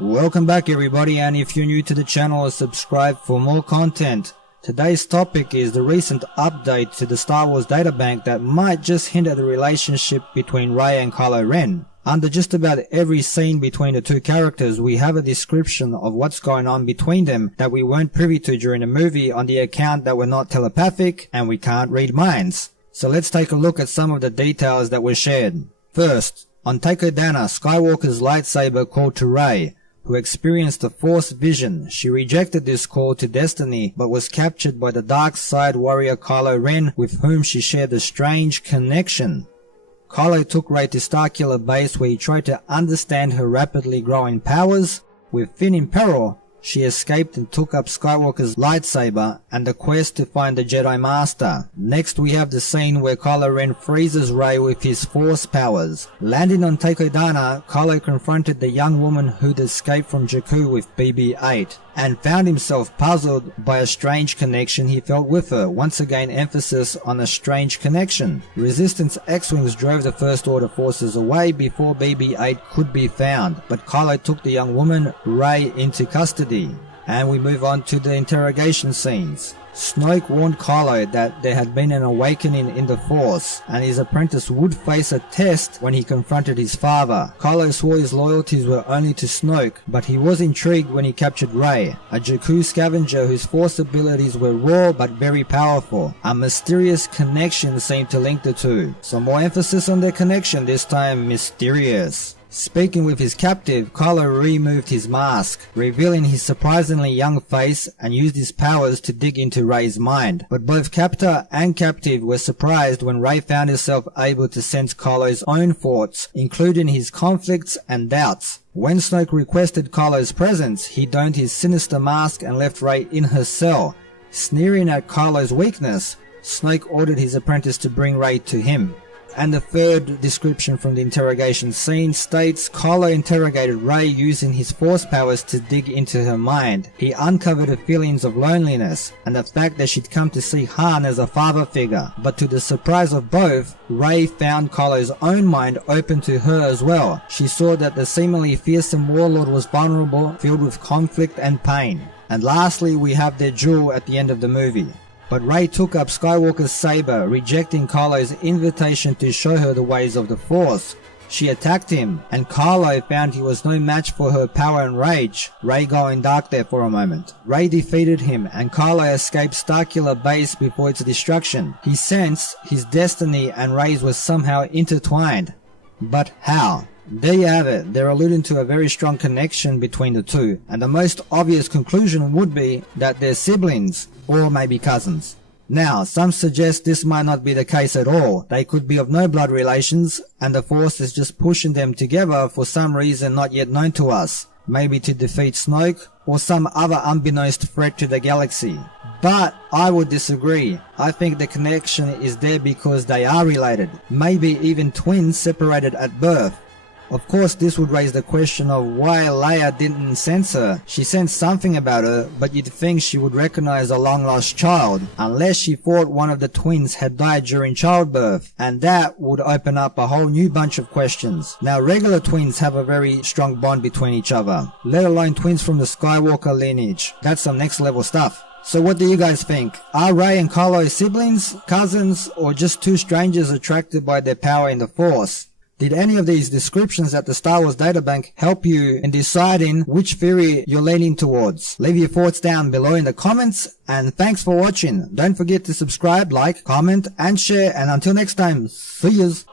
Welcome back everybody, and if you're new to the channel, subscribe for more content. Today's topic is the recent update to the Star Wars databank that might just hint at the relationship between Rey and Kylo Ren. Under just about every scene between the two characters, we have a description of what's going on between them that we weren't privy to during the movie on the account that we're not telepathic and we can't read minds. So let's take a look at some of the details that were shared. First, on Takodana, Skywalker's lightsaber called to Rey, who experienced a Force vision. She rejected this call to destiny, but was captured by the dark side warrior Kylo Ren, with whom she shared a strange connection. Kylo took Rey to Starkiller Base, where he tried to understand her rapidly growing powers. With Finn in peril, she escaped and took up Skywalker's lightsaber and the quest to find the Jedi Master. Next we have the scene where Kylo Ren freezes Rey with his Force powers. Landing on Takodana, Kylo confronted the young woman who'd escaped from Jakku with BB-8 and found himself puzzled by a strange connection he felt with her. Once again, emphasis on a strange connection. Resistance X-Wings drove the First Order forces away before BB-8 could be found, but Kylo took the young woman, Rey, into custody. And we move on to the interrogation scenes. Snoke warned Kylo that there had been an awakening in the Force, and his apprentice would face a test when he confronted his father. Kylo swore his loyalties were only to Snoke, but he was intrigued when he captured Rey, a Jakku scavenger whose Force abilities were raw but very powerful. A mysterious connection seemed to link the two. Some more emphasis on their connection, this time mysterious. Speaking with his captive, Kylo removed his mask, revealing his surprisingly young face, and used his powers to dig into Rey's mind. But both captor and captive were surprised when Rey found herself able to sense Kylo's own thoughts, including his conflicts and doubts. When Snoke requested Kylo's presence, he donned his sinister mask and left Rey in her cell. Sneering at Kylo's weakness, Snoke ordered his apprentice to bring Rey to him. And the third description from the interrogation scene states Kylo interrogated Rey using his Force powers to dig into her mind. He uncovered her feelings of loneliness and the fact that she'd come to see Han as a father figure. But to the surprise of both, Rey found Kylo's own mind open to her as well. She saw that the seemingly fearsome warlord was vulnerable, filled with conflict and pain. And lastly, we have their duel at the end of the movie. But Rey took up Skywalker's saber, rejecting Kylo's invitation to show her the ways of the Force. She attacked him, and Kylo found he was no match for her power and rage, Rey going dark there for a moment. Rey defeated him, and Kylo escaped Starkiller Base before its destruction. He sensed his destiny and Rey's was somehow intertwined. But how? There you have it. They're alluding to a very strong connection between the two, and the most obvious conclusion would be that they're siblings, or maybe cousins. Now, some suggest this might not be the case at all. They could be of no blood relations, and the Force is just pushing them together for some reason not yet known to us. Maybe to defeat Snoke, or some other unbeknownst threat to the galaxy. But I would disagree. I think the connection is there because they are related, maybe even twins separated at birth. Of course, this would raise the question of why Leia didn't sense her. She sensed something about her, but you'd think she would recognize a long-lost child, unless she thought one of the twins had died during childbirth, and that would open up a whole new bunch of questions. Now, regular twins have a very strong bond between each other, let alone twins from the Skywalker lineage. That's some next-level stuff. So what do you guys think? Are Rey and Kylo siblings, cousins, or just two strangers attracted by their power in the Force? Did any of these descriptions at the Star Wars databank help you in deciding which theory you're leaning towards? Leave your thoughts down below in the comments, and thanks for watching. Don't forget to subscribe, like, comment, and share, and until next time, see yous.